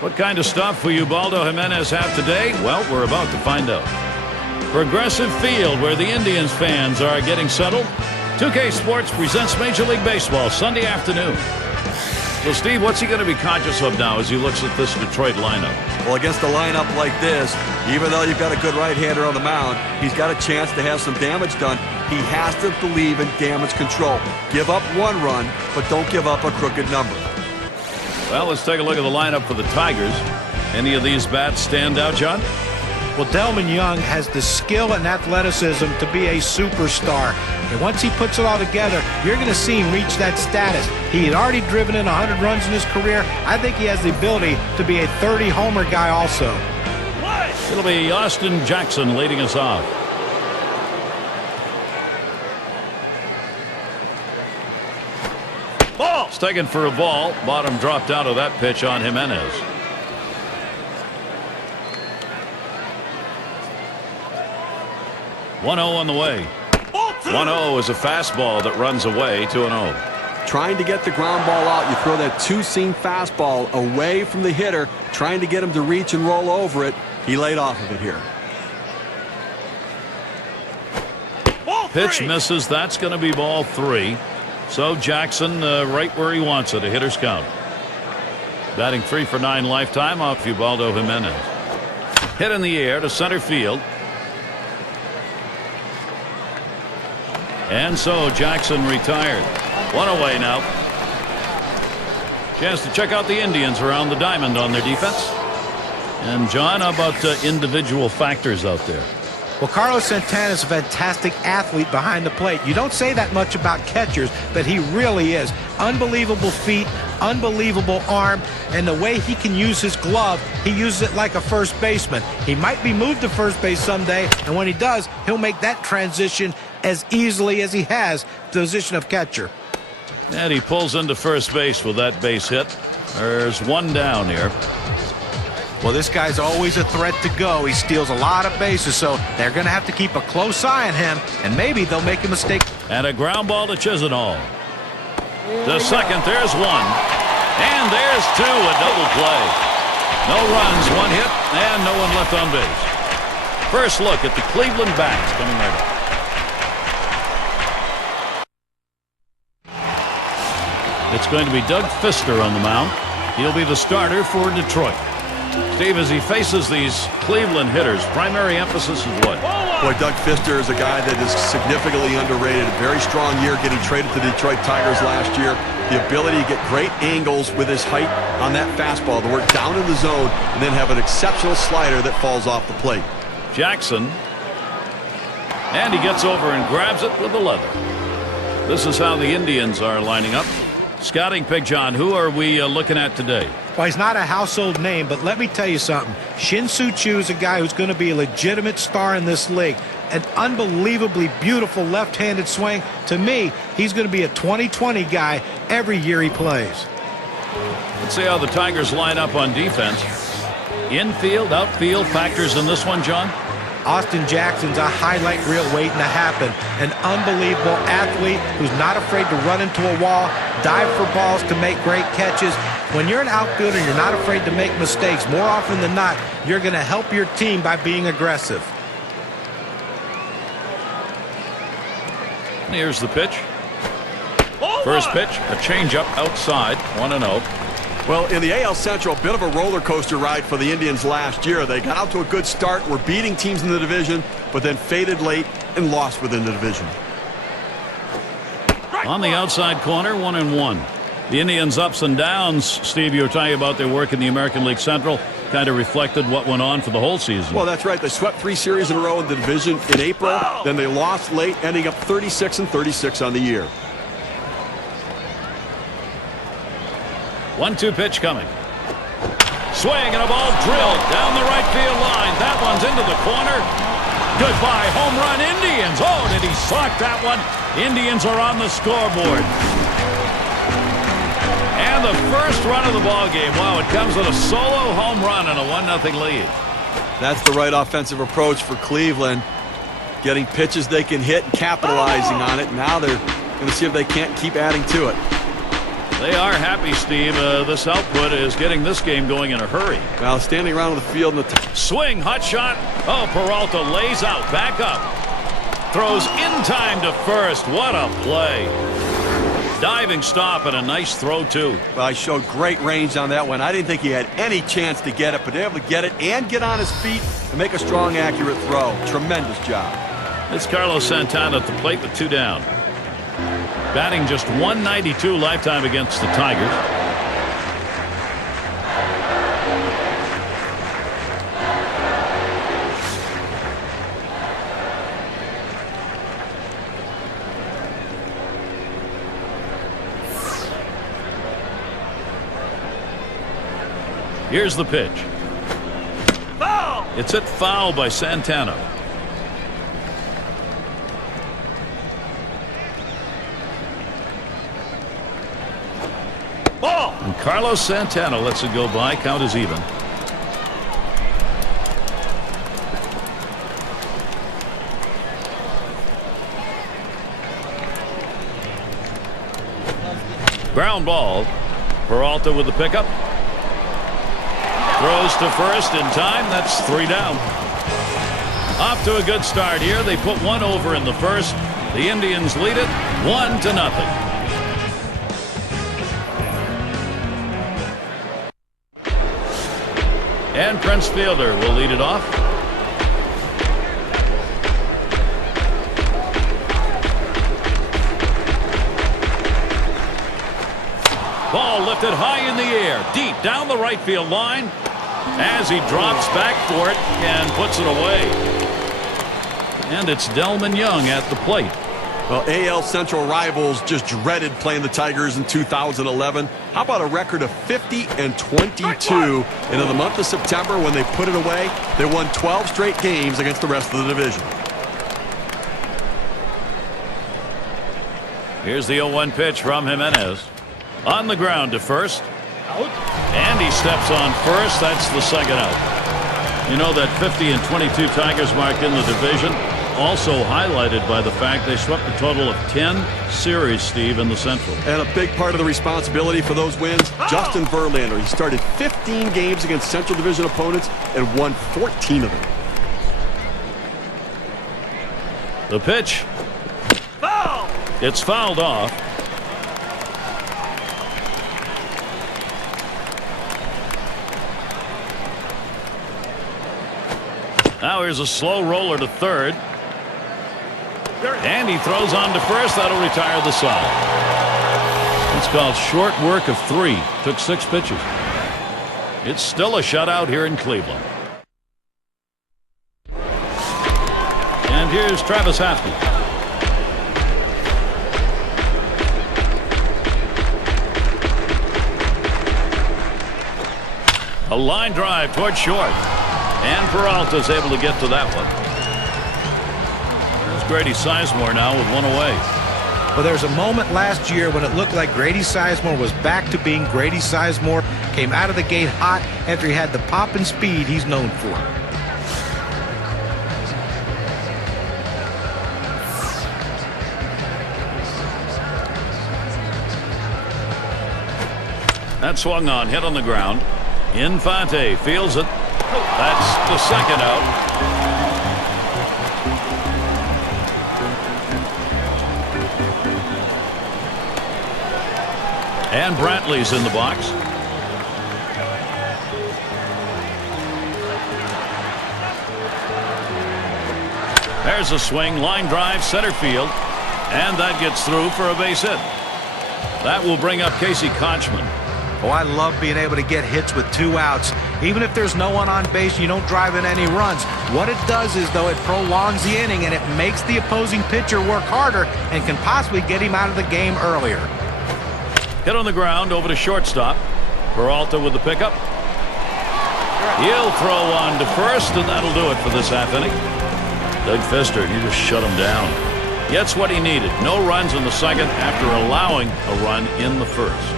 What kind of stuff will Ubaldo Jimenez have today? Well, we're about to find out. Progressive Field, where the Indians fans are getting settled. 2K Sports presents Major League Baseball Sunday afternoon. So, Steve, what's he going to be conscious of now as he looks at this Detroit lineup? Well, against a lineup like this, even though you've got a good right-hander on the mound, he's got a chance to have some damage done. He has to believe in damage control. Give up one run, but don't give up a crooked number. Well, let's take a look at the lineup for the Tigers. Any of these bats stand out, John? Well, Delman Young has the skill and athleticism to be a superstar. And once he puts it all together, you're going to see him reach that status. He had already driven in 100 runs in his career. I think he has the ability to be a 30-homer guy also. It'll be Austin Jackson leading us off. Ball! It's taken for a ball. Bottom dropped out of that pitch on Jimenez. One 0 on the way. 1-0 is a fastball that runs away. 2-0. Trying to get the ground ball out, you throw that two-seam fastball away from the hitter, trying to get him to reach and roll over it. He laid off of it here. Pitch misses. That's going to be ball 3. So Jackson right where he wants it. A hitter's count. Batting 3 for 9 lifetime off Ubaldo Jimenez. Hit in the air to center field. And so Jackson retired. One away now. Chance to check out the Indians around the diamond on their defense. And John, how about individual factors out there? Well, Carlos Santana is a fantastic athlete behind the plate. You don't say that much about catchers, but he really is. Unbelievable feet, unbelievable arm, and the way he can use his glove, he uses it like a first baseman. He might be moved to first base someday, and when he does, he'll make that transition as easily as he has to the position of catcher. And he pulls into first base with that base hit. There's one down here. Well, this guy's always a threat to go. He steals a lot of bases, so they're going to have to keep a close eye on him, and maybe they'll make a mistake. And a ground ball to Chisenhall. To second, there's one. And there's 2, a double play. No runs, 1 hit, and no one left on base. First look at the Cleveland bats coming right up. It's going to be Doug Fister on the mound. He'll be the starter for Detroit. Steve, as he faces these Cleveland hitters, primary emphasis is what? Boy, Doug Fister is a guy that is significantly underrated. A very strong year getting traded to the Detroit Tigers last year. The ability to get great angles with his height on that fastball, to work down in the zone, and then have an exceptional slider that falls off the plate. Jackson. And he gets over and grabs it with the leather. This is how the Indians are lining up. Scouting pick, John, who are we looking at today? Well, he's not a household name, but let me tell you something. Shin-Soo Choo is a guy who's going to be a legitimate star in this league. An unbelievably beautiful left-handed swing. To me, he's going to be a 2020 guy every year he plays. Let's see how the Tigers line up on defense. Infield, outfield factors in this one, John? Austin Jackson's a highlight reel waiting to happen. An unbelievable athlete who's not afraid to run into a wall, dive for balls to make great catches. When you're an outfielder, you're not afraid to make mistakes. More often than not, you're going to help your team by being aggressive. Here's the pitch. First pitch, a changeup outside, 1-0. Well, in the AL Central, a bit of a roller coaster ride for the Indians last year. They got out to a good start, were beating teams in the division, but then faded late and lost within the division. On the outside corner, 1-1. The Indians' ups and downs, Steve, you were talking about their work in the American League Central, kind of reflected what went on for the whole season. Well, that's right. They swept 3 series in a row in the division in April. Then they lost late, ending up 36-36 on the year. 1-2 pitch coming. Swing and a ball drilled down the right field line. That one's into the corner. Goodbye, home run, Indians. Oh, did he sock that one? Indians are on the scoreboard. And the first run of the ball game. Wow, it comes with a solo home run and a 1-0 lead. That's the right offensive approach for Cleveland. Getting pitches they can hit and capitalizing on it. Now they're going to see if they can't keep adding to it. They are happy, Steve. This output is getting this game going in a hurry. Well, standing around on the field in the swing, hot shot. Oh, Peralta lays out, back up. Throws in time to first. What a play. Diving stop and a nice throw, too. Well, he showed great range on that one. I didn't think he had any chance to get it, but able to get it and get on his feet and make a strong, accurate throw. Tremendous job. It's Carlos Santana at the plate with 2 down. Batting just .192 lifetime against the Tigers. Here's the pitch. Foul! It's hit foul by Santana. And Carlos Santana lets it go by. Count is even. Ground ball. Peralta with the pickup. Throws to first in time. That's 3 down. Off to a good start here. They put 1 over in the first. The Indians lead it 1-0. And Prince Fielder will lead it off. Ball lifted high in the air, deep down the right field line, as he drops back for it and puts it away. And it's Delman Young at the plate. Well, AL Central rivals just dreaded playing the Tigers in 2011. How about a record of 50-22? And in the month of September, when they put it away, they won 12 straight games against the rest of the division. Here's the 0-1 pitch from Jimenez. On the ground to first. Out. And he steps on first. That's the second out. You know that 50-22 Tigers mark in the division, also highlighted by the fact they swept a total of 10 series, Steve, in the Central. And a big part of the responsibility for those wins, Justin Verlander. He started 15 games against Central Division opponents and won 14 of them. The pitch. Foul! It's fouled off. Now here's a slow roller to third. And he throws on to first. That'll retire the side. It's called short work of 3. Took 6 pitches. It's still a shutout here in Cleveland. And here's Travis Hafton. A line drive toward short. And Peralta's able to get to that one. Grady Sizemore now with 1 away. Well, there's a moment last year when it looked like Grady Sizemore was back to being Grady Sizemore. Came out of the gate hot after he had the pop and speed he's known for. That swung on, hit on the ground. Infante feels it. That's the second out. And Brantley's in the box. There's a swing, line drive, center field. And that gets through for a base hit. That will bring up Casey Konchman. Oh, I love being able to get hits with 2 outs. Even if there's no one on base, you don't drive in any runs. What it does is, though, it prolongs the inning and it makes the opposing pitcher work harder and can possibly get him out of the game earlier. Hit on the ground over to shortstop. Peralta with the pickup. He'll throw on to first, and that'll do it for this half inning. Doug Fister, he just shut him down. Gets what he needed. No runs in the second after allowing a run in the first.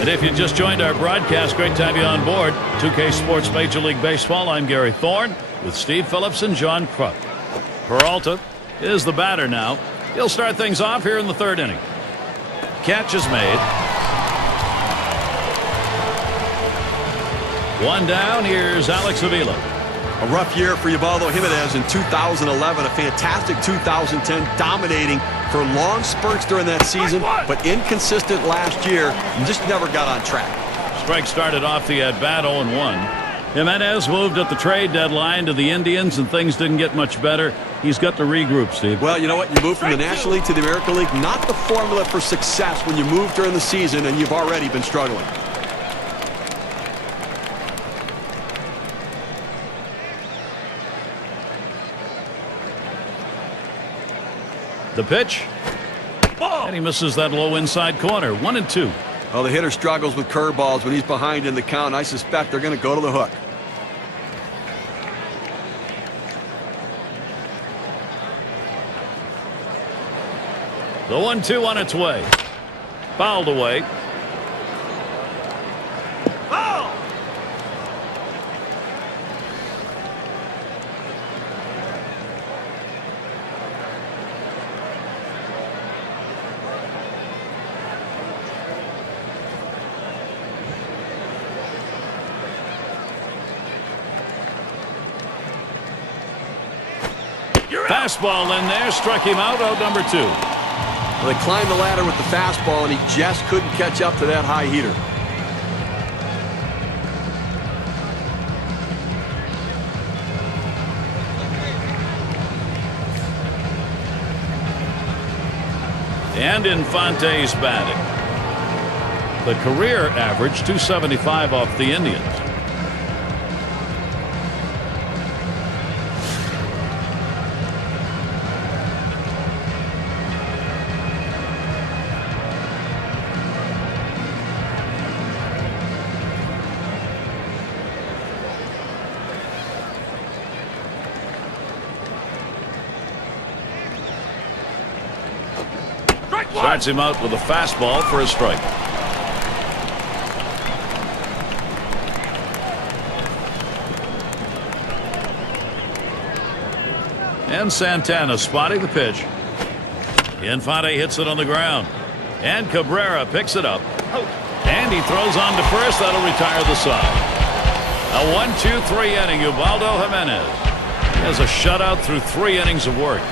And if you just joined our broadcast, great to have you on board. 2K Sports Major League Baseball. I'm Gary Thorne with Steve Phillips and John Kruk. Peralta is the batter now. He'll start things off here in the third inning. catch is made. One down. Here's Alex Avila. A rough year for Ubaldo Jimenez in 2011. A fantastic 2010, dominating for long spurts during that season, but inconsistent last year and just never got on track. Strike started off the at-bat 0-1. Jimenez moved at the trade deadline to the Indians, and things didn't get much better. He's got to regroup, Steve. Well, you know what? You move from the National League to the American League. Not the formula for success when you move during the season and you've already been struggling. The pitch. And he misses that low inside corner. 1-2. Well, the hitter struggles with curveballs when he's behind in the count. I suspect they're going to go to the hook. The 1-2 on its way. Fouled away. Fastball in there, struck him out number 2. Well, they climbed the ladder with the fastball, and he just couldn't catch up to that high heater. And Infante's batting. The career average 275 off the Indians. Starts him out with a fastball for a strike. And Santana spotting the pitch. Infante hits it on the ground. And Cabrera picks it up. And he throws on to first. That'll retire the side. A 1-2-3 inning. Ubaldo Jimenez has a shutout through 3 innings of work.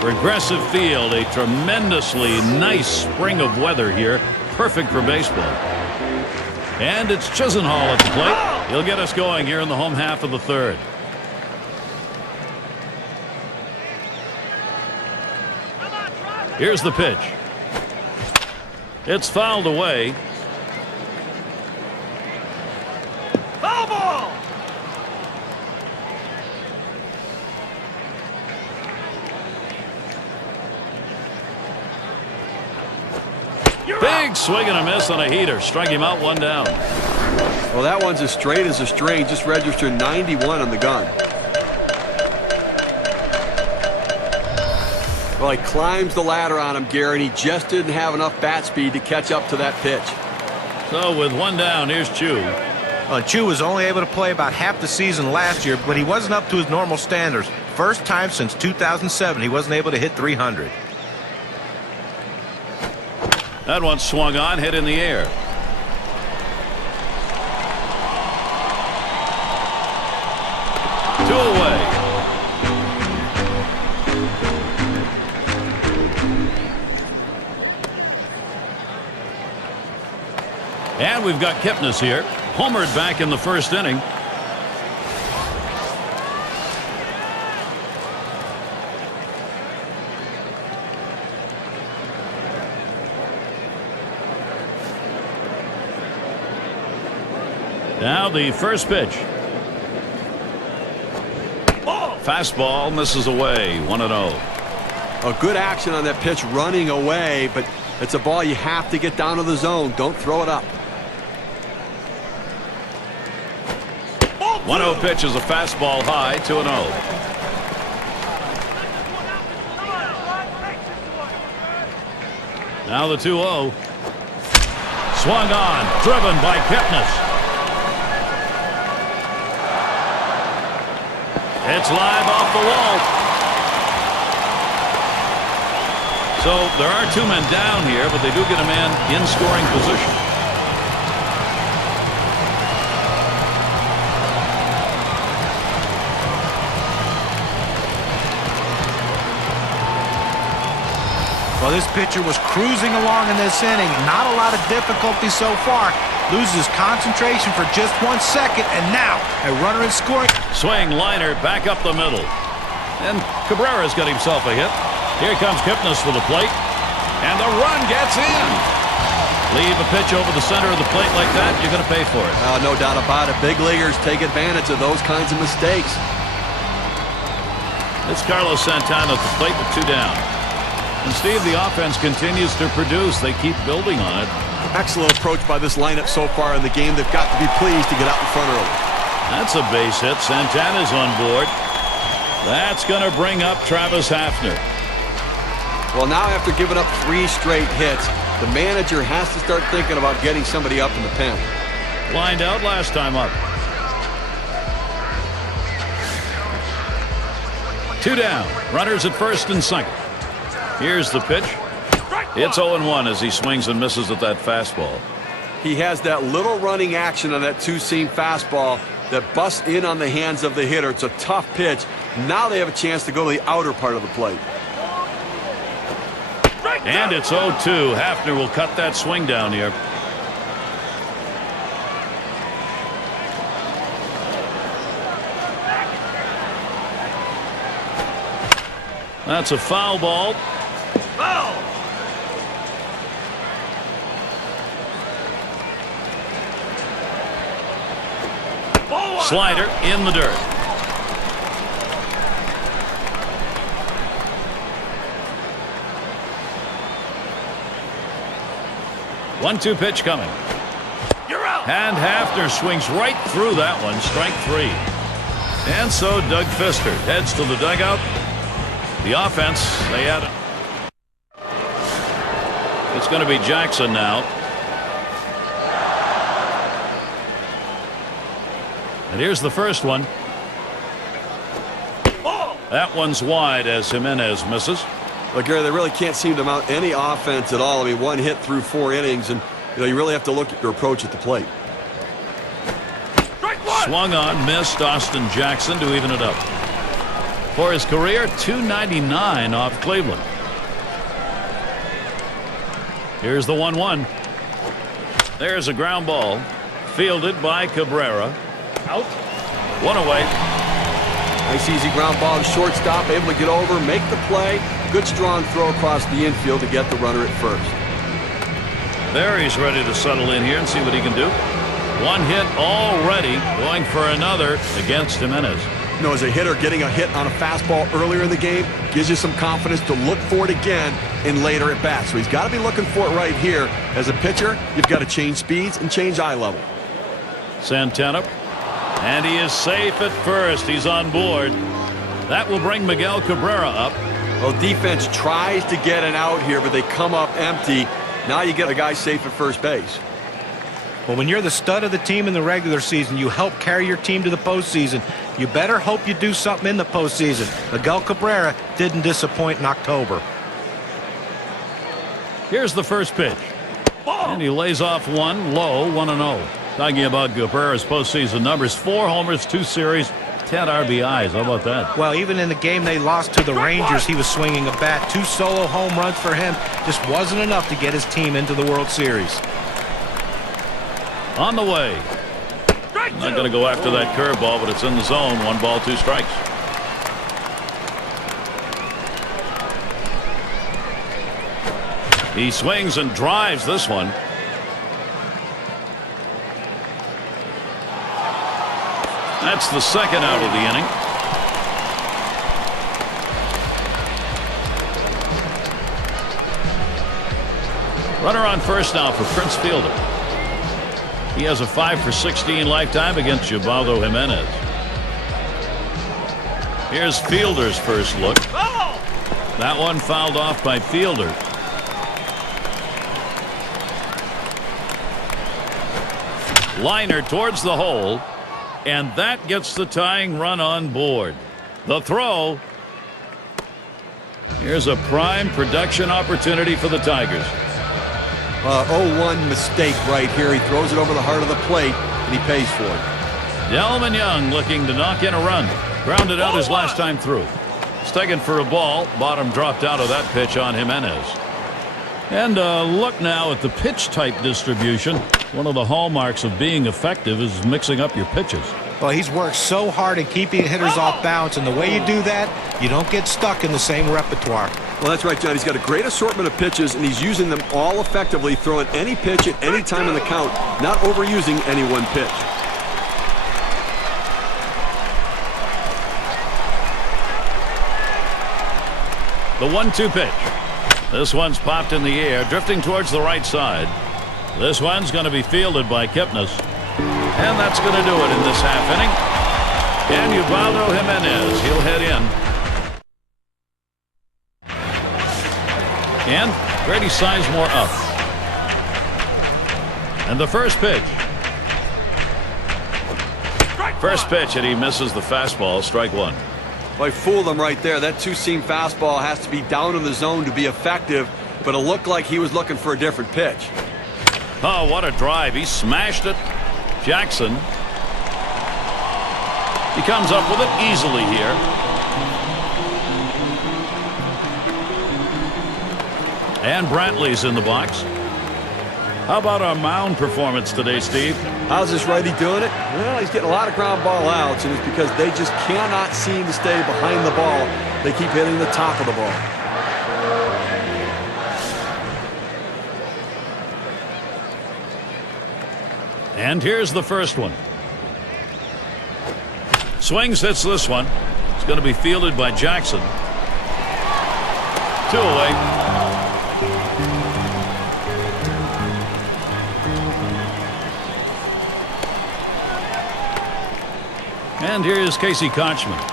Progressive Field, a tremendously nice spring of weather here. Perfect for baseball. And it's Chisenhall at the plate. He'll get us going here in the home half of the 3rd. Here's the pitch. It's fouled away. Foul ball! Big swing and a miss on a heater. Strike him out, 1 down. Well, that one's as straight as a string. Just registered 91 on the gun. Well, he climbs the ladder on him, Gary, and he just didn't have enough bat speed to catch up to that pitch. So with 1 down, here's Chu. Chu was only able to play about half the season last year, but he wasn't up to his normal standards. First time since 2007 he wasn't able to hit 300. That one swung on, hit in the air. Two away. And we've got Kipnis here. Homered back in the 1st inning. Now the first pitch. Fastball misses away. 1-0. A good action on that pitch, running away, but it's a ball you have to get down to the zone. Don't throw it up. 1-0 pitch is a fastball high. 2-0. Now the 2-0. Swung on, driven by Kipnis. It's live off the wall. So there are 2 men down here, but they do get a man in scoring position. Well, this pitcher was cruising along in this inning. Not a lot of difficulty so far. Loses concentration for just 1 second, and now a runner in scoring. Swing liner back up the middle. And Cabrera's got himself a hit. Here comes Kipnis for the plate. And the run gets in. Leave a pitch over the center of the plate like that, you're going to pay for it. No doubt about it. Big leaguers take advantage of those kinds of mistakes. It's Carlos Santana at the plate with 2 down. And Steve, the offense continues to produce. They keep building on it. Excellent approach by this lineup so far in the game. They've got to be pleased to get out in front early. That's a base hit. Santana's on board. That's going to bring up Travis Hafner. Well, now after giving up 3 straight hits, the manager has to start thinking about getting somebody up in the pen. Lined out last time up. 2 down. Runners at first and second. Here's the pitch. It's 0-1 as he swings and misses at that fastball. He has that little running action on that 2-seam fastball that busts in on the hands of the hitter. It's a tough pitch. Now they have a chance to go to the outer part of the plate. And it's 0-2. Hafner will cut that swing down here. That's a foul ball. Slider in the dirt. One-two pitch coming. You're out. And Hafner swings right through that one. Strike 3. And so Doug Fister heads to the dugout. The offense, they had it. It's going to be Jackson now. And here's the first one. That one's wide as Jimenez misses. Well, Gary, they really can't seem to mount any offense at all. I mean, 1 hit through 4 innings, and you really have to look at your approach at the plate. Swung on, missed Austin Jackson to even it up. For his career, .299 off Cleveland. Here's the 1-1. There's a ground ball. Fielded by Cabrera. Out. 1 away. Nice easy ground ball to shortstop, able to get over, make the play. Good strong throw across the infield to get the runner at first. There he's ready to settle in here and see what he can do. 1 hit already, going for another against Jimenez. As a hitter, getting a hit on a fastball earlier in the game gives you some confidence to look for it again in later at bat. So he's got to be looking for it right here. As a pitcher, you've got to change speeds and change eye level. Santana. And he is safe at first. He's on board. That will bring Miguel Cabrera up. Well, defense tries to get an out here, but they come up empty. Now you get a guy safe at first base. Well, when you're the stud of the team in the regular season, you help carry your team to the postseason. You better hope you do something in the postseason. Miguel Cabrera didn't disappoint in October. Here's the first pitch. And he lays off one low, 1-0. Talking about Cabrera's postseason numbers: 4 homers, 2 series, 10 RBIs. How about that? Well, even in the game they lost to the Rangers, he was swinging a bat. 2 solo home runs for him just wasn't enough to get his team into the World Series. On the way. Not going to go after that curveball, but it's in the zone. 1 ball, 2 strikes. He swings and drives this one. That's the second out of the inning. Runner on first now for Prince Fielder. He has a 5 for 16 lifetime against Ubaldo Jimenez. Here's Fielder's first look. That one fouled off by Fielder. Liner towards the hole, and that gets the tying run on board. The throw. Here's a prime production opportunity for the Tigers. 0-1 mistake right here. He throws it over the heart of the plate, and he pays for it. Delman Young looking to knock in a run. Grounded out his last time through. It's taken for a ball. Bottom dropped out of that pitch on Jimenez. And look now at the pitch type distribution. One of the hallmarks of being effective is mixing up your pitches. Well, he's worked so hard at keeping hitters off balance, and the way you do that, you don't get stuck in the same repertoire. Well, that's right, John. He's got a great assortment of pitches, and he's using them all effectively, throwing any pitch at any time in the count, not overusing any one pitch. The 1-2 pitch. This one's popped in the air, drifting towards the right side. This one's going to be fielded by Kipnis. And that's going to do it in this half inning. And Ubaldo Jimenez, he'll head in. And Grady Sizemore up. And the first pitch. First pitch, and he misses the fastball. Strike one. Well, I fooled him right there. That two-seam fastball has to be down in the zone to be effective, but it looked like he was looking for a different pitch. Oh, what a drive. He smashed it. Jackson. He comes up with it easily here. And Brantley's in the box. How about our mound performance today, Steve? How's this righty doing it? Well, he's getting a lot of ground ball outs, and it's because they just cannot seem to stay behind the ball. They keep hitting the top of the ball. And here's the first one. Swings, hits this one. It's going to be fielded by Jackson. 2 away. And here's Casey Kochman.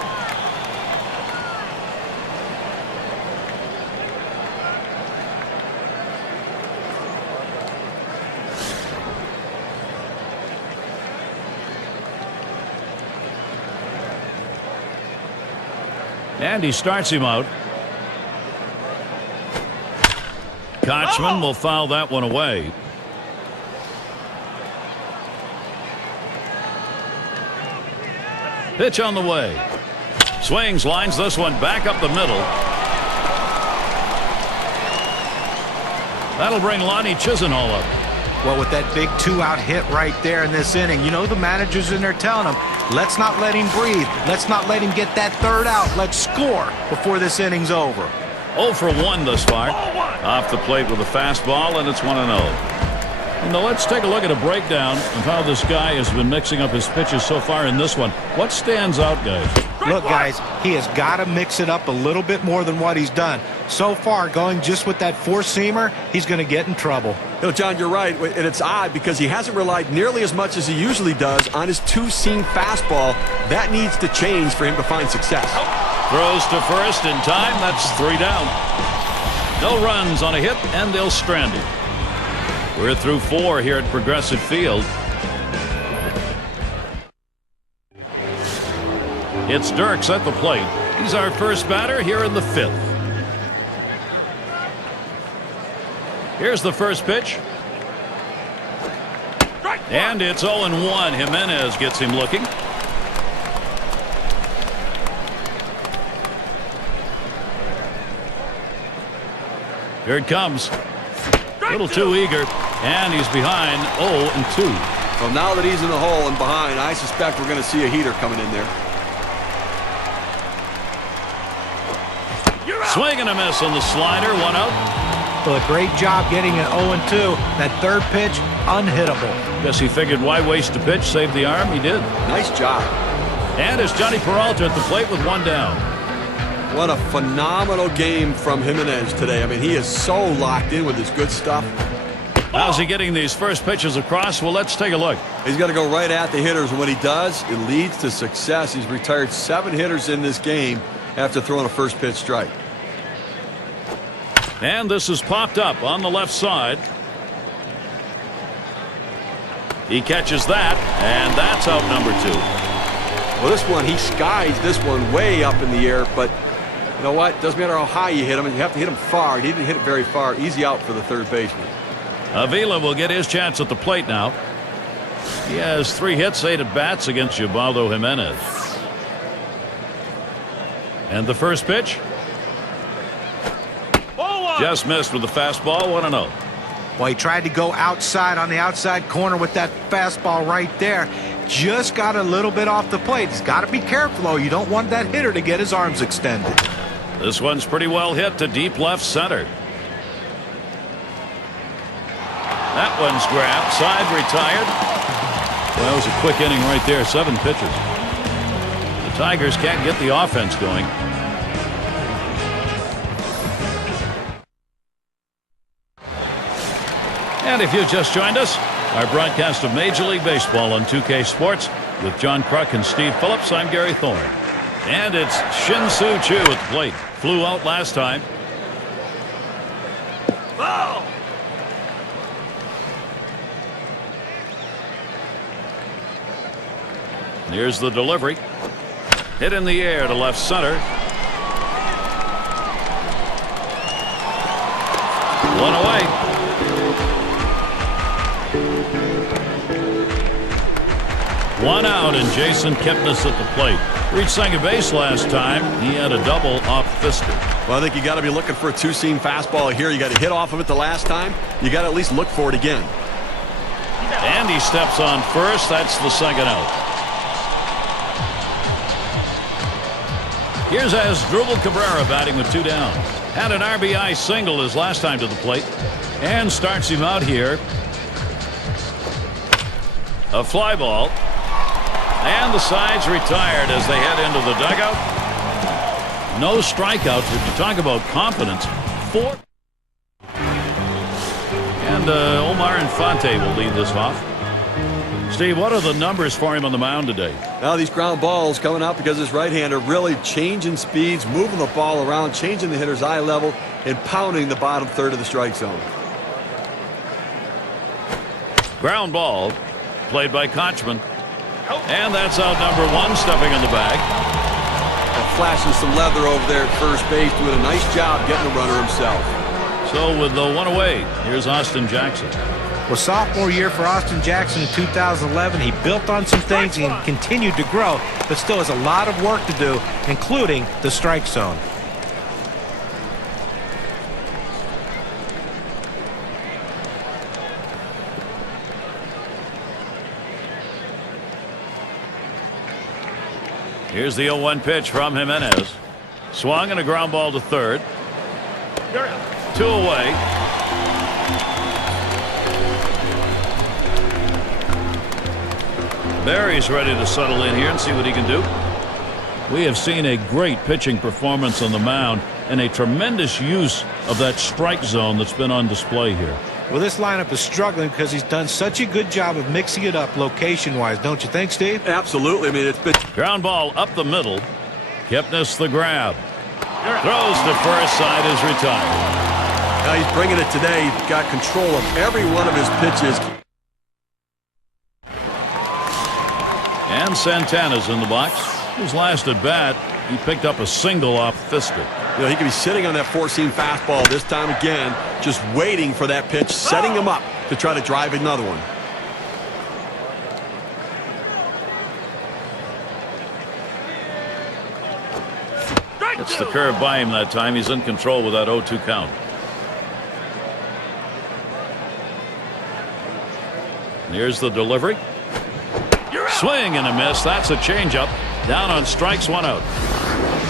And he starts him out. Kochman will foul that one away. Pitch on the way. Swings, lines this one back up the middle. That'll bring Lonnie Chisenhall up. Well, with that big 2-out hit right there in this inning, you know the manager's in there telling him, let's not let him breathe. Let's not let him get that 3rd out. Let's score before this inning's over. 0 for 1 thus far. Off the plate with a fastball, and it's 1-0. Now let's take a look at a breakdown of how this guy has been mixing up his pitches so far in this one. What stands out, guys? Look, guys, he has got to mix it up a little bit more than what he's done. So far, going just with that 4-seamer, he's going to get in trouble. You know, John, you're right, and it's odd because he hasn't relied nearly as much as he usually does on his two-seam fastball. That needs to change for him to find success. Throws to first in time. That's 3 down. No runs on a hit, and they'll strand him. We're through 4 here at Progressive Field. It's Dirks at the plate. He's our first batter here in the 5th. Here's the first pitch. And it's 0-1. Jimenez gets him looking. Here it comes. A little too eager, and he's behind 0-2. Well, now that he's in the hole and behind, I suspect we're going to see a heater coming in there. Swing and a miss on the slider, 1 out. Well, a great job getting an 0-2. That 3rd pitch, unhittable. Guess he figured why waste a pitch, save the arm. He did. Nice job. And it's Johnny Peralta at the plate with 1 down. What a phenomenal game from Jimenez today. I mean, he is so locked in with his good stuff. How's he getting these first pitches across? Well, let's take a look. He's got to go right at the hitters, and when he does, it leads to success. He's retired 7 hitters in this game after throwing a first pitch strike. And this is popped up on the left side. He catches that, and that's out number 2. Well, this one, he skies this one way up in the air, but You know what? Doesn't matter how high you hit him, and you have to hit him far. He didn't hit it very far. Easy out for the third baseman. Avila will get his chance at the plate now. He has 3 hits, 8 at bats against Ubaldo Jimenez. And the first pitch. Just missed with the fastball. 1-0. Well, he tried to go outside on the outside corner with that fastball right there. Just got a little bit off the plate. He's got to be careful, though. You don't want that hitter to get his arms extended. This one's pretty well hit to deep left center. That one's grabbed. Side retired. Well, that was a quick inning right there. 7 pitches. The Tigers can't get the offense going. And if you just joined us, our broadcast of Major League Baseball on 2K Sports with John Kruk and Steve Phillips. I'm Gary Thorne. And it's Shin-Soo Choo at the plate. Flew out last time. Oh! Here's the delivery. Hit in the air to left center. One away. One out, and Jason Kipnis at the plate. Reached second base last time. He had a double off-fister. Well, I think you got to be looking for a 2-seam fastball here. You got to hit off of it the last time. You got to at least look for it again. And he steps on first. That's the second out. Here's Asdrubal Cabrera batting with 2 down. Had an RBI single his last time to the plate. And starts him out here. A fly ball. And the side's retired as they head into the dugout. No strikeouts, but you talk about confidence. 4. And Omar Infante will lead this off. Steve, what are the numbers for him on the mound today? Now these ground balls coming out because this right-hander really changing speeds, moving the ball around, changing the hitter's eye level, and pounding the bottom third of the strike zone. Ground ball played by Kochman. And that's out number 1, stepping in the bag. Flashing some leather over there at first base, doing a nice job getting the runner himself. So with the 1 away, here's Austin Jackson. Well, sophomore year for Austin Jackson in 2011. He built on some things and continued to grow, but still has a lot of work to do, including the strike zone. Here's the 0-1 pitch from Jimenez. Swung and a ground ball to third. 2 away. Barry's ready to settle in here and see what he can do. We have seen a great pitching performance on the mound and a tremendous use of that strike zone that's been on display here. Well, this lineup is struggling because he's done such a good job of mixing it up location-wise, don't you think, Steve? Absolutely. I mean, it's been... Ground ball up the middle. Kipnis the grab. Throws to first, side is retired. Now he's bringing it today. He's got control of every one of his pitches. And Santana's in the box. His last at bat, he picked up a single off Fister. You know, he could be sitting on that 4-seam fastball this time again, just waiting for that pitch, setting him up to try to drive another one. It's the curve by him that time. He's in control with that 0-2 count. And here's the delivery. Swing and a miss. That's a changeup. Down on strikes, 1 out.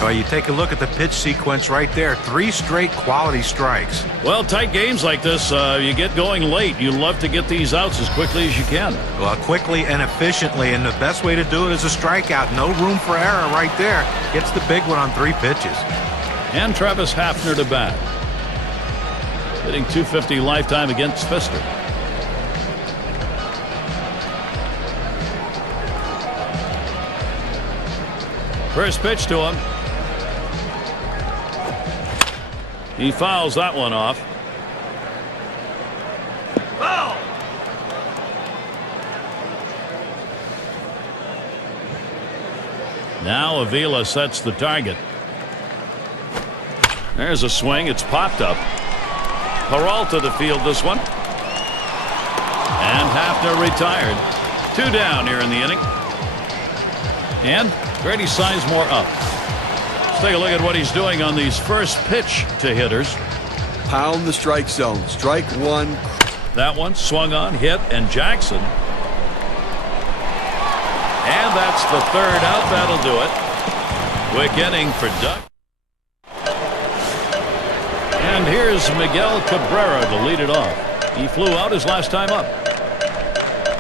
Well, you take a look at the pitch sequence right there. 3 straight quality strikes. Well, tight games like this, you get going late. You love to get these outs as quickly as you can. Well, quickly and efficiently, and the best way to do it is a strikeout. No room for error right there. Gets the big one on 3 pitches. And Travis Hafner to bat. Hitting .250 lifetime against Fister. First pitch to him. He fouls that one off. Foul. Now Avila sets the target. There's a swing. It's popped up. Peralta to field this one. And Hafner retired. 2 down here in the inning. And Grady Sizemore up. Let's take a look at what he's doing on these first pitch to hitters. Pound the strike zone. Strike one. That one swung on, hit, and Jackson. And that's the 3rd out. That'll do it. Quick inning for Doug. And here's Miguel Cabrera to lead it off. He flew out his last time up.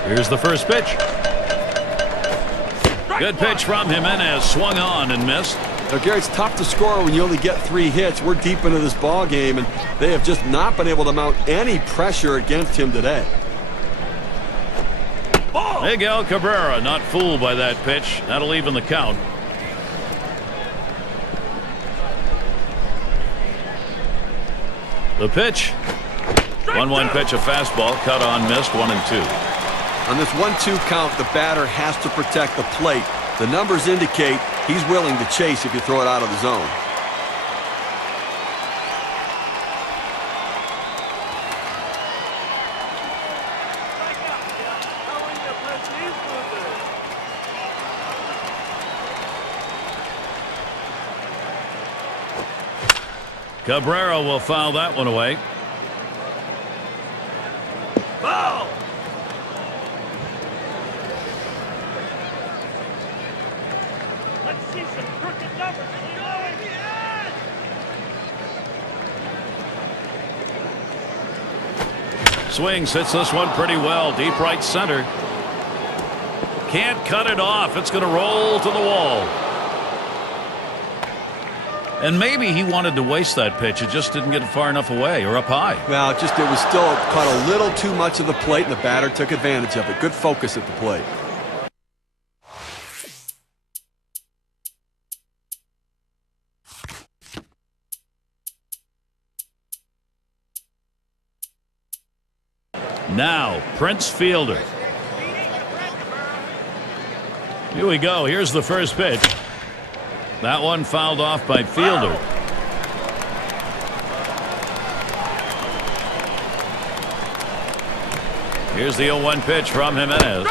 Here's the first pitch. Good pitch from Jimenez. Swung on and missed. Now, Gary, it's tough to score when you only get 3 hits. We're deep into this ball game, and they have just not been able to mount any pressure against him today. Miguel Cabrera not fooled by that pitch. That'll even the count. The pitch. 1-1 pitch, a fastball. Cut on, missed. 1 and 2. On this 1-2 count, the batter has to protect the plate. The numbers indicate he's willing to chase if you throw it out of the zone. Cabrera will foul that one away. Ball. Let's see some crooked numbers. Swings, hits this one pretty well. Deep right center. Can't cut it off. It's going to roll to the wall. And maybe he wanted to waste that pitch. It just didn't get far enough away or up high. Well, it was still caught a little too much of the plate, and the batter took advantage of it. Good focus at the plate. Now, Prince Fielder. Here we go. Here's the first pitch. That one fouled off by Fielder. Here's the 0-1 pitch from Jimenez.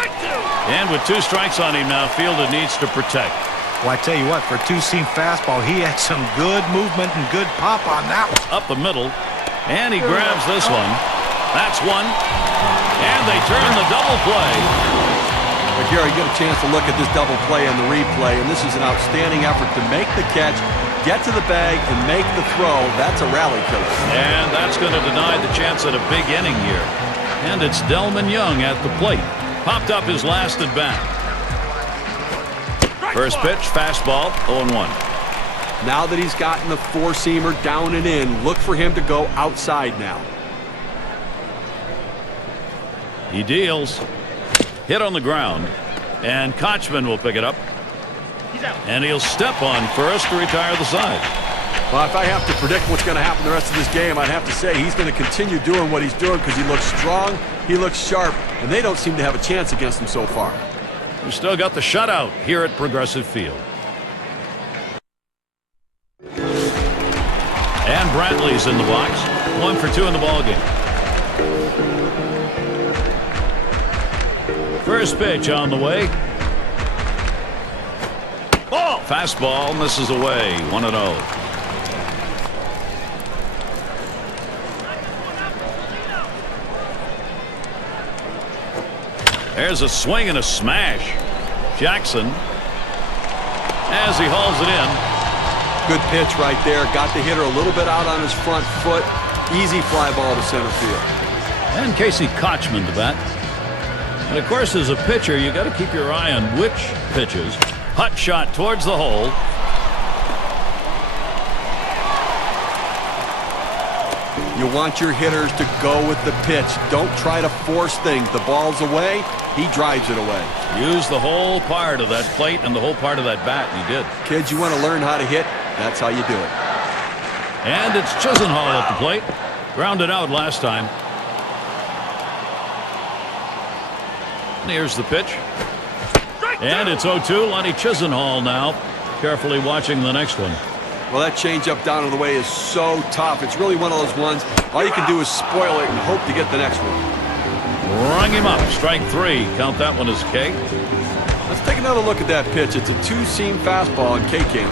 And with 2 strikes on him now, Fielder needs to protect. Well, I tell you what, for a 2-seam fastball, he had some good movement and good pop on that one. Up the middle. And he grabs this one. That's one. And they turn the double play. But Gary, you get a chance to look at this double play on the replay, and this is an outstanding effort to make the catch, get to the bag, and make the throw. That's a rally killer. And that's going to deny the chance at a big inning here. And it's Delman Young at the plate. Popped up his last at bat. First pitch, fastball, 0-1. Now that he's gotten the 4-seamer down and in, look for him to go outside now. He deals. Hit on the ground. And Kochman will pick it up. And he'll step on first to retire the side. Well, if I have to predict what's going to happen the rest of this game, I'd have to say he's going to continue doing what he's doing because he looks strong, he looks sharp, and they don't seem to have a chance against him so far. We've still got the shutout here at Progressive Field. And Bradley's in the box. 1 for 2 in the ballgame. First pitch on the way. Ball. Fastball misses away. 1-0. There's a swing and a smash. Jackson as he hauls it in. Good pitch right there. Got the hitter a little bit out on his front foot. Easy fly ball to center field. And Casey Kochman to bat. And of course, as a pitcher, you got to keep your eye on which pitches. Hot shot towards the hole. You want your hitters to go with the pitch. Don't try to force things. The ball's away. He drives it away. Use the whole part of that plate and the whole part of that bat, and he did. Kids, you want to learn how to hit? That's how you do it. And it's Chisenhall at the plate. Grounded out last time. And here's the pitch. And it's 0-2. Lonnie Chisenhall now carefully watching the next one. Well, that changeup down in the way is so tough. It's really one of those ones, all you can do is spoil it and hope to get the next one. Rung him up. Strike 3. Count that one as K. Let's take another look at that pitch. It's a two-seam fastball in K-Cam.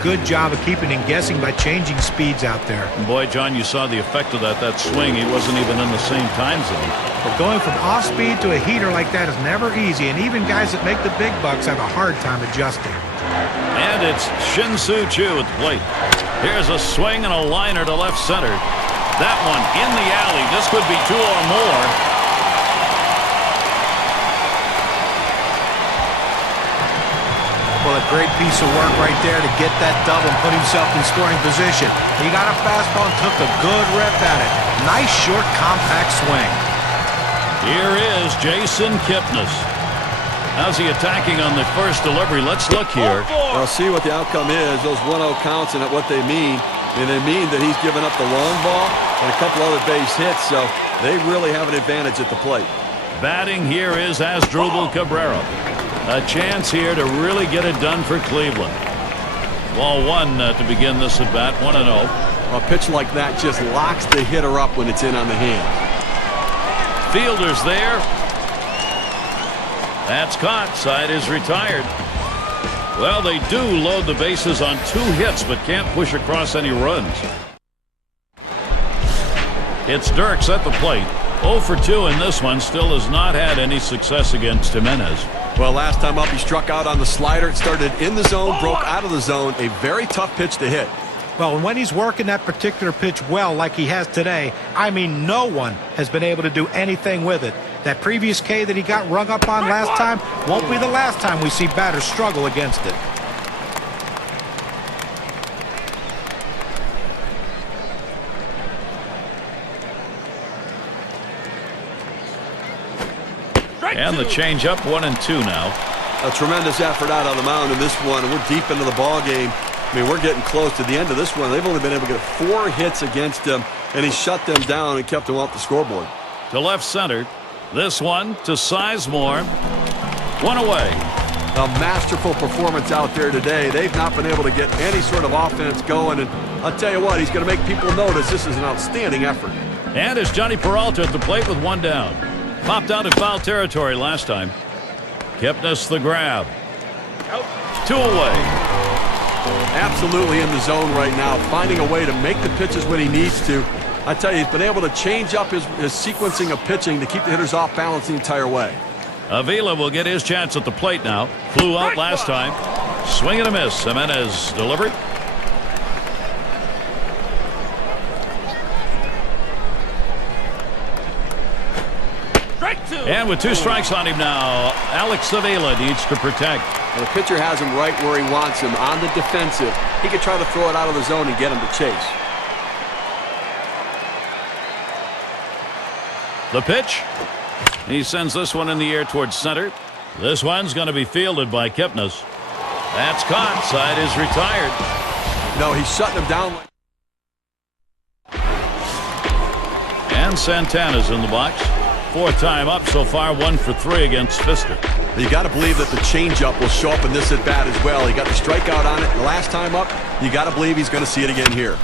Good job of keeping him guessing by changing speeds out there. And boy, John, you saw the effect of that swing. He wasn't even in the same time zone. But going from off-speed to a heater like that is never easy, and even guys that make the big bucks have a hard time adjusting. And it's Shin-Soo Choo at the plate. Here's a swing and a liner to left center. That one in the alley. This could be 2 or more. Well, a great piece of work right there to get that double and put himself in scoring position. He got a fastball and took a good rip at it. Nice, short, compact swing. Here is Jason Kipnis. How's he attacking on the first delivery? Let's look here. Well, see what the outcome is. Those 1-0 counts and what they mean. And they mean that he's given up the long ball and a couple other base hits, so they really have an advantage at the plate. Batting here is Asdrubal Cabrera. A chance here to really get it done for Cleveland. Ball 1 to begin this at bat, 1-0. A pitch like that just locks the hitter up when it's in on the hand. Fielder's there. That's caught. Side is retired. Well, they do load the bases on 2 hits, but can't push across any runs. It's Dirks at the plate. 0 for 2 in this one. Still has not had any success against Jimenez. Well, last time up, he struck out on the slider. It started in the zone, broke out of the zone. A very tough pitch to hit. Well, and when he's working that particular pitch well like he has today, I mean, no one has been able to do anything with it. That previous K that he got rung up on last time won't be the last time we see batters struggle against it. And the changeup, 1-2 now. A tremendous effort out on the mound in this one. We're deep into the ball game. I mean, we're getting close to the end of this one. They've only been able to get 4 hits against him, and he shut them down and kept them off the scoreboard. To left center. This one to Sizemore. 1 away. A masterful performance out there today. They've not been able to get any sort of offense going, and I'll tell you what, he's going to make people notice this is an outstanding effort. And it's Johnny Peralta at the plate with 1 down. Popped out in foul territory last time. Kipnis the grab. 2 away. Absolutely in the zone right now, finding a way to make the pitches when he needs to. I tell you, he's been able to change up his sequencing of pitching to keep the hitters off balance the entire way. Avila will get his chance at the plate now. Flew out last time. Swing and a miss. Jimenez delivered. And with 2 strikes on him now, Alex Avila needs to protect. And the pitcher has him right where he wants him, on the defensive. He could try to throw it out of the zone and get him to chase. The pitch. He sends this one in the air towards center. This one's going to be fielded by Kipnis. That's caught. Side is retired. No, he's shutting him down. And Santana's in the box. 4th time up so far, 1 for 3 against Fister. You got to believe that the changeup will show up in this at-bat as well. He got the strikeout on it the last time up. You got to believe he's going to see it again here.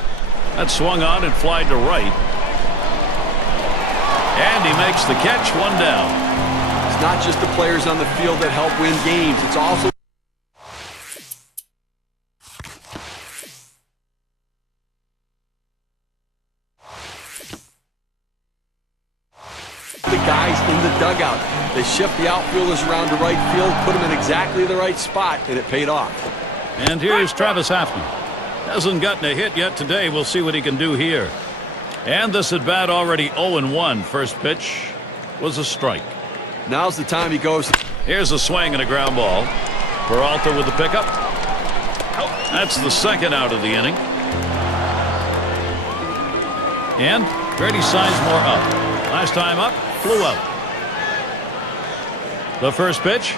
That swung on and flied to right. And he makes the catch, 1 down. It's not just the players on the field that help win games. It's also the guys in the dugout. They shift the outfielders around to right field, put them in exactly the right spot, and it paid off. And here's Travis Hoffman. Hasn't gotten a hit yet today. We'll see what he can do here. And this at bat already 0-1. First pitch was a strike. Now's the time he goes. Here's a swing and a ground ball. Peralta with the pickup. That's the 2nd out of the inning. And Grady Sizemore up. Last time up, flew out. The first pitch.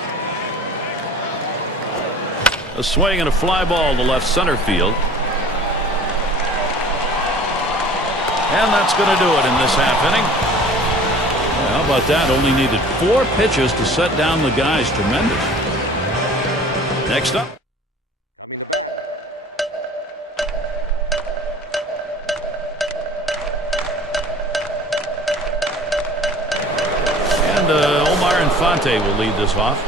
A swing and a fly ball to left center field. And that's going to do it in this half inning. How about that? Only needed 4 pitches to set down the guys. Tremendous. Next up. Infante will lead this off.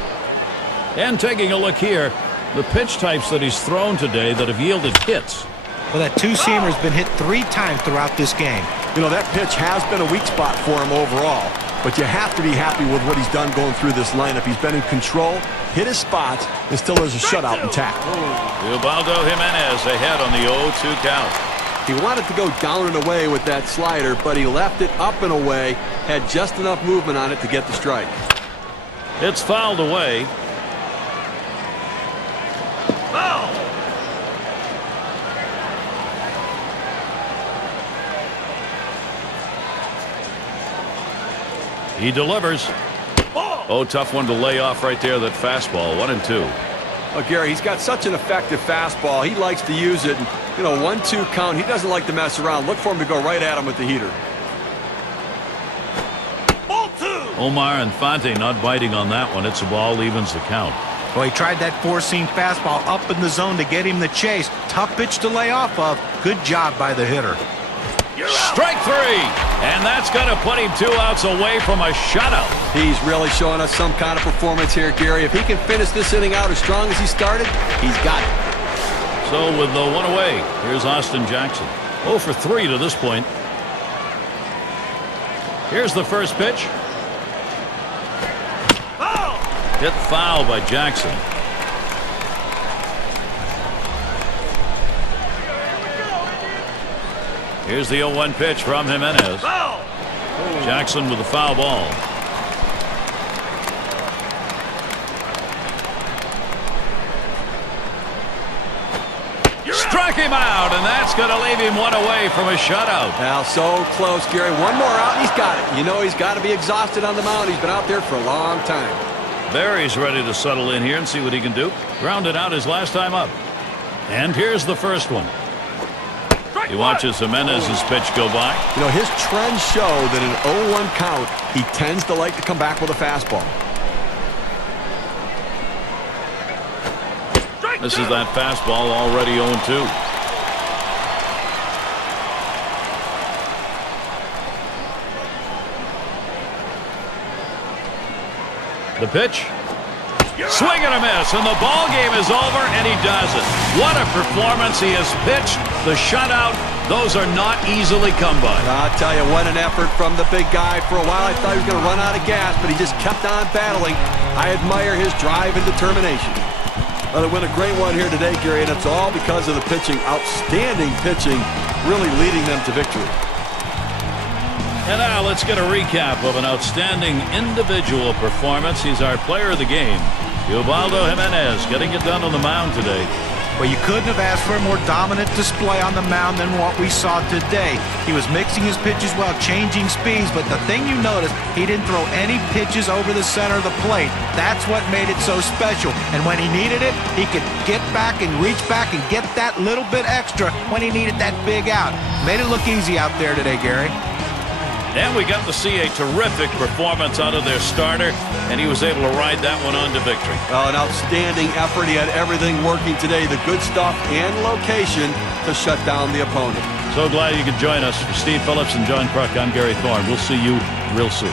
And taking a look here, the pitch types that he's thrown today that have yielded hits. Well, that two-seamer's been hit 3 times throughout this game. You know, that pitch has been a weak spot for him overall, but you have to be happy with what he's done going through this lineup. He's been in control, hit his spots, and still has a shutout intact. Ubaldo Jimenez ahead on the 0-2 count. He wanted to go down and away with that slider, but he left it up and away, had just enough movement on it to get the strike. It's fouled away. He delivers. Oh, tough one to lay off right there, that fastball. 1-2. Oh, Gary, he's got such an effective fastball. He likes to use it. And, you know, 1-2 count. He doesn't like to mess around. Look for him to go right at him with the heater. Ball 2. Omar Infante not biting on that one. It's a ball, evens the count. Well, he tried that 4-seam fastball up in the zone to get him the chase. Tough pitch to lay off of. Good job by the hitter. Strike 3, and that's going to put him 2 outs away from a shutout. He's really showing us some kind of performance here, Gary. If he can finish this inning out as strong as he started, he's got it. So with the 1 away, here's Austin Jackson. 0 for 3 to this point. Here's the first pitch. Hit foul by Jackson. Here's the 0-1 pitch from Jimenez. Jackson with the foul ball. Struck him out, and that's going to leave him 1 away from a shutout. Now, so close, Gary. 1 more out, and he's got it. You know he's got to be exhausted on the mound. He's been out there for a long time. Barry's ready to settle in here and see what he can do. Grounded out his last time up. And here's the first one. He watches Jimenez's pitch go by. You know, his trends show that in 0-1 count, he tends to like to come back with a fastball. This is that fastball already 0-2. The pitch. Swing and a miss, and the ball game is over, and he does it. What a performance. He has pitched the shutout. Those are not easily come by. I'll tell you, what an effort from the big guy. For a while, I thought he was going to run out of gas, but he just kept on battling. I admire his drive and determination. Well, they win a great one here today, Gary, and it's all because of the pitching. Outstanding pitching, really leading them to victory. And now let's get a recap of an outstanding individual performance. He's our player of the game. Ubaldo Jimenez getting it done on the mound today. Well, you couldn't have asked for a more dominant display on the mound than what we saw today. He was mixing his pitches well, changing speeds, but the thing you noticed, he didn't throw any pitches over the center of the plate. That's what made it so special. And when he needed it, he could get back and reach back and get that little bit extra when he needed that big out. Made it look easy out there today, Gary. And we got to see a terrific performance out of their starter, and he was able to ride that one on to victory. Well, an outstanding effort. He had everything working today, the good stuff and location to shut down the opponent. So glad you could join us. For Steve Phillips and John Kruk, I'm Gary Thorne. We'll see you real soon.